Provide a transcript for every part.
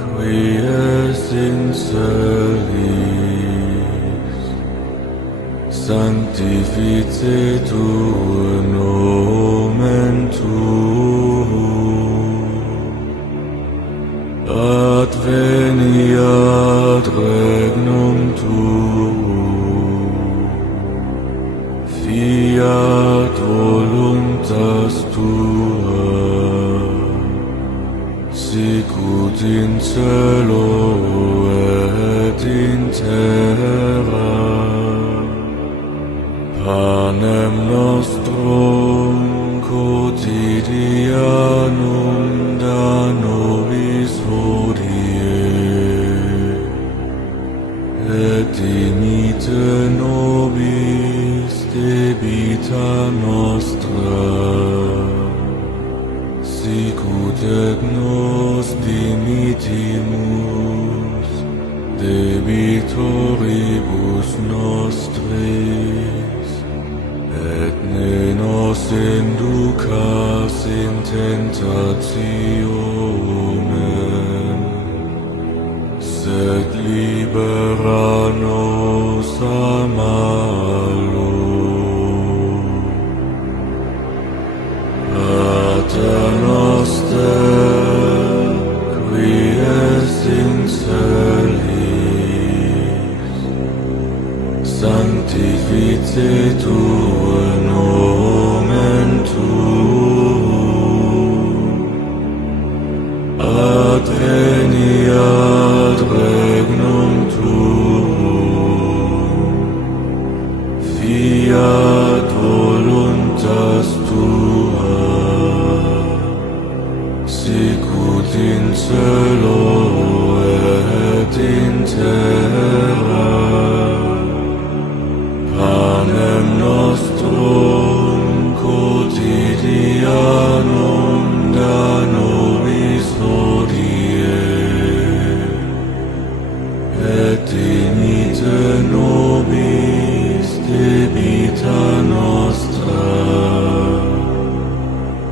quies in celis, sanctificetur nomen tuum, adveniat regnum tuum, fiat voluntas tua, sicut in cielo et in terra. Panem nostrum quotidianum da nobis hodie, et dimite nobis debita nostra, sicut et nos dimittimus debitoribus nostris, et ne nos inducas in tentationem, sed libera nos a malo. Pater noster, qui es in celis, sanctificetur nomen tuum, adveniat regnum tuum, fiat voluntas tua, sicut in cielo et in terra. Panem nostrum quotidianum da nobis hodie, et dimite nobis debita nostra,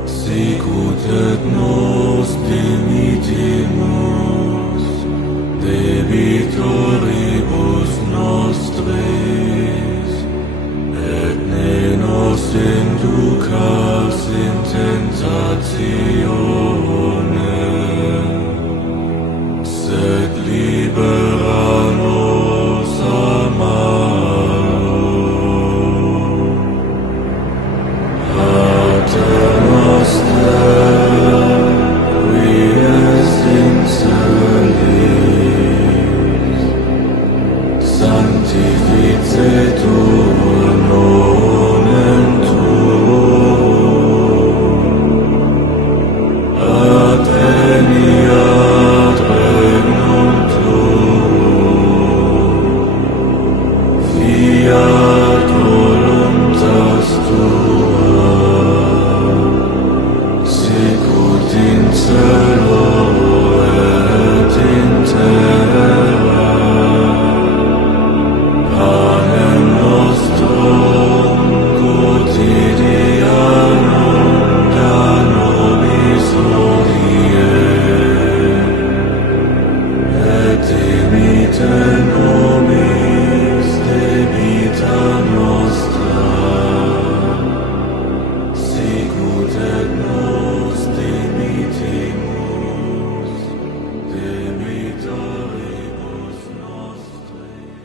sicut et nos dimittimus debitoribus nostris, et ne nos inducas in tentationem, sed libera nos a malo. Pater noster, qui es in celis, sanctificetur nomen tuum, adveniat regnum tuum, fiat voluntas tua, sicut in cielo et in terra. Panem nostrum quotidianum da nobis hodie, et dimite nobis debita nostra, sicut et nos dimittimus debitoribus nostris.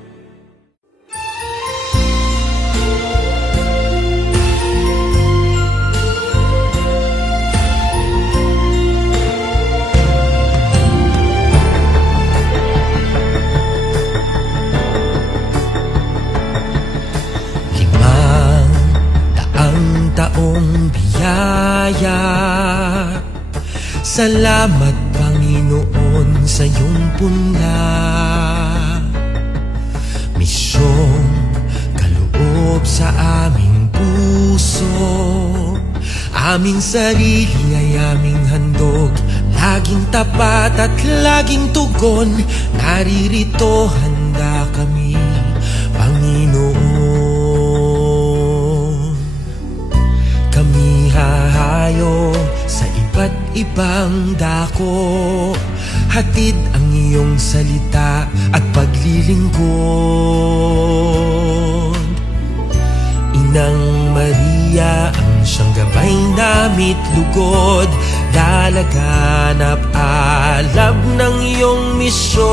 Taong biyaya, salamat Panginoon sa iyong punla. Misyong kaloob sa aming puso, aming sarili ay aming handog, laging tapat at laging tugon. Naririto handa kami, Panginoon. Kami hahayo sa iba't ibang dako. Hatid ang iyong salita at paglilingkod. Inang Maria ang siyang gabay namit lugod, lalaganap alab ng iyong misyon.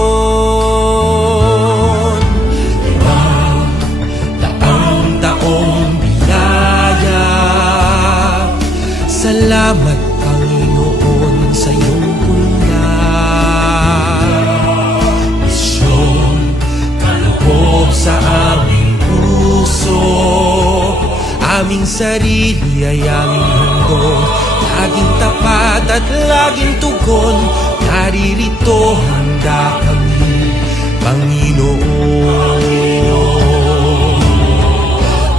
Daang taong biyaya, salamat Panginoon sa iyong puna. Misyon, kaloob sa aming puso, aming sarili ay aming handog, laging tapat at laging tugon. Naririto handa kami, Panginoon.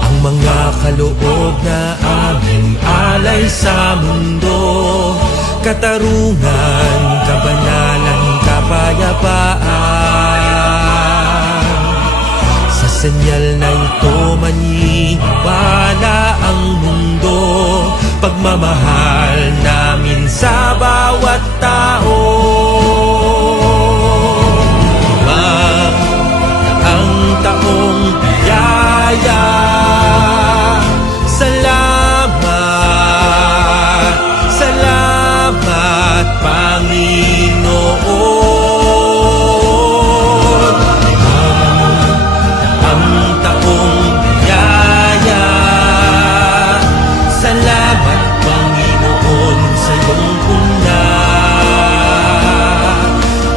Ang mga kaloob na aming alay sa mundo, katarungan, kabanalan, kapayapaan. Sa senyal na ito maniniwala ang mundo, pagmamahal namin sa bawat tao. Ang taong biyaya, salamat, salamat Panginoon. Ang taong biyaya, salamat Panginoon sa iyong puna.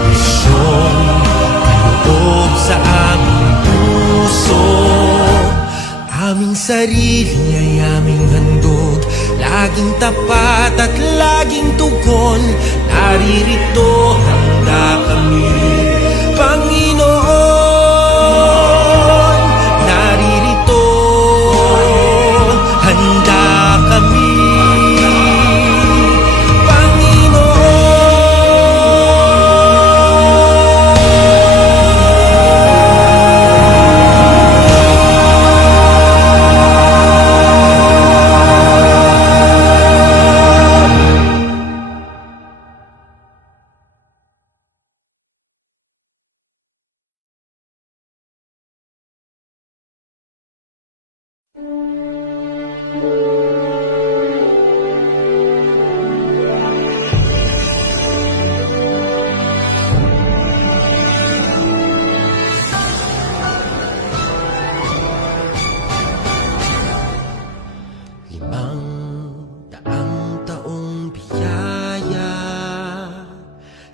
Misyon, kaloob sa aming puso, aming sarili ay aming handog, laging tapat at laging tugon. Naririto handa kami, Panginoon. Naririto handa kami,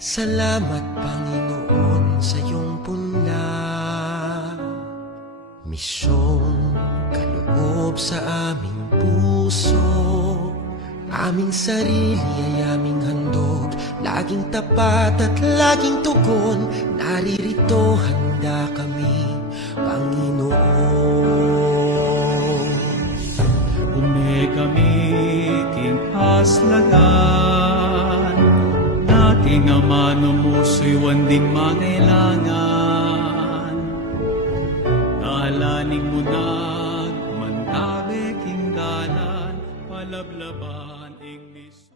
salamat Panginoon sa iyong punla. Misyon, kaloob sa aming puso, aming sarili ay aming handog, laging tapat at laging tugon. Naririto handa kami, Panginoon. Umi kami king haslagan, nating Ama numusuy din mangailangan. Alaning mo nagmantabe king dalan, palablaba